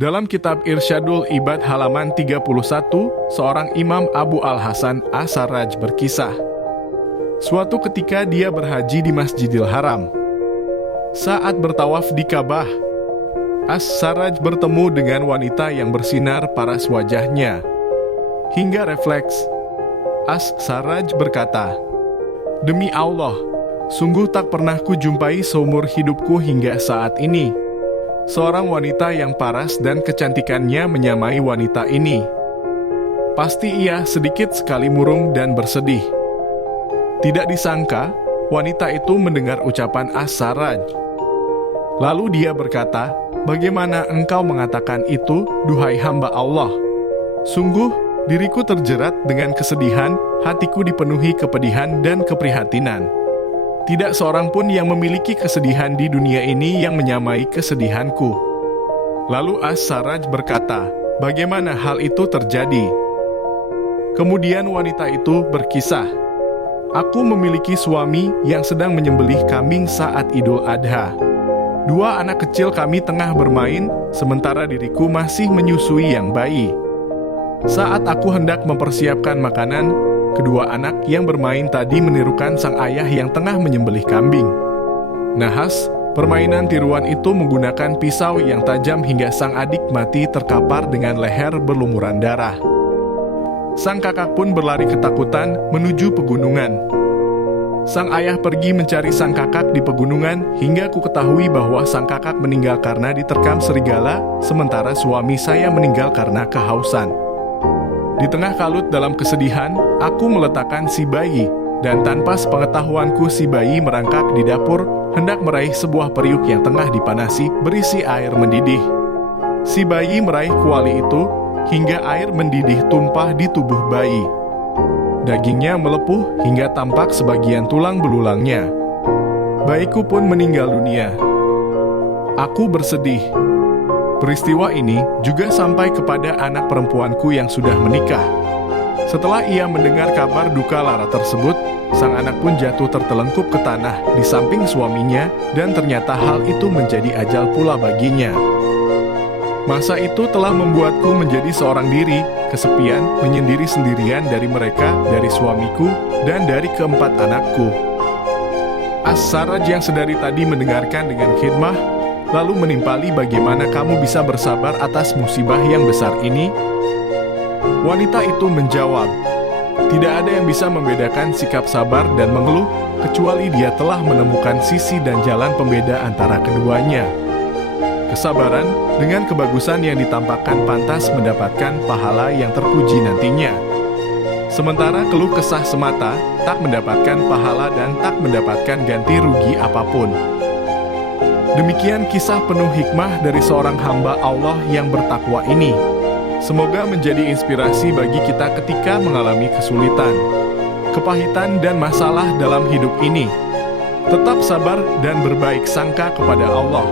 Dalam kitab Irsyadul Ibad halaman 31, seorang Imam Abu Al-Hasan As-Sarraj berkisah. Suatu ketika dia berhaji di Masjidil Haram. Saat bertawaf di Ka'bah, As-Sarraj bertemu dengan wanita yang bersinar paras wajahnya. Hingga refleks, As-Sarraj berkata, "Demi Allah, sungguh tak pernah kujumpai seumur hidupku hingga saat ini seorang wanita yang paras dan kecantikannya menyamai wanita ini." Pasti ia sedikit sekali murung dan bersedih. Tidak disangka, wanita itu mendengar ucapan As-Sarraj. Lalu dia berkata, "Bagaimana engkau mengatakan itu, duhai hamba Allah? Sungguh, diriku terjerat dengan kesedihan, hatiku dipenuhi kepedihan dan keprihatinan. Tidak seorang pun yang memiliki kesedihan di dunia ini yang menyamai kesedihanku." Lalu As-Sarraj berkata, "Bagaimana hal itu terjadi?" Kemudian wanita itu berkisah, "Aku memiliki suami yang sedang menyembelih kambing saat Idul Adha. 2 anak kecil kami tengah bermain, sementara diriku masih menyusui yang bayi. Saat aku hendak mempersiapkan makanan, kedua anak yang bermain tadi menirukan sang ayah yang tengah menyembelih kambing. Nahas, permainan tiruan itu menggunakan pisau yang tajam hingga sang adik mati terkapar dengan leher berlumuran darah. Sang kakak pun berlari ketakutan menuju pegunungan. Sang ayah pergi mencari sang kakak di pegunungan hingga ku ketahui bahwa sang kakak meninggal karena diterkam serigala, sementara suami saya meninggal karena kehausan. Di tengah kalut dalam kesedihan, aku meletakkan si bayi, dan tanpa sepengetahuanku si bayi merangkak di dapur, hendak meraih sebuah periuk yang tengah dipanasi berisi air mendidih. Si bayi meraih kuali itu, hingga air mendidih tumpah di tubuh bayi. Dagingnya melepuh hingga tampak sebagian tulang belulangnya. Bayiku pun meninggal dunia. Aku bersedih. Peristiwa ini juga sampai kepada anak perempuanku yang sudah menikah. Setelah ia mendengar kabar duka lara tersebut, sang anak pun jatuh tertelengkup ke tanah di samping suaminya, dan ternyata hal itu menjadi ajal pula baginya. Masa itu telah membuatku menjadi seorang diri, kesepian, menyendiri sendirian dari mereka, dari suamiku, dan dari keempat anakku." As-Sarraj yang sedari tadi mendengarkan dengan khidmah, lalu menimpali, "Bagaimana kamu bisa bersabar atas musibah yang besar ini?" Wanita itu menjawab, "Tidak ada yang bisa membedakan sikap sabar dan mengeluh, kecuali dia telah menemukan sisi dan jalan pembeda antara keduanya. Kesabaran dengan kebagusan yang ditampakkan pantas mendapatkan pahala yang terpuji nantinya. Sementara keluh kesah semata tak mendapatkan pahala dan tak mendapatkan ganti rugi apapun." Demikian kisah penuh hikmah dari seorang hamba Allah yang bertakwa ini. Semoga menjadi inspirasi bagi kita ketika mengalami kesulitan, kepahitan dan masalah dalam hidup ini. Tetap sabar dan berbaik sangka kepada Allah.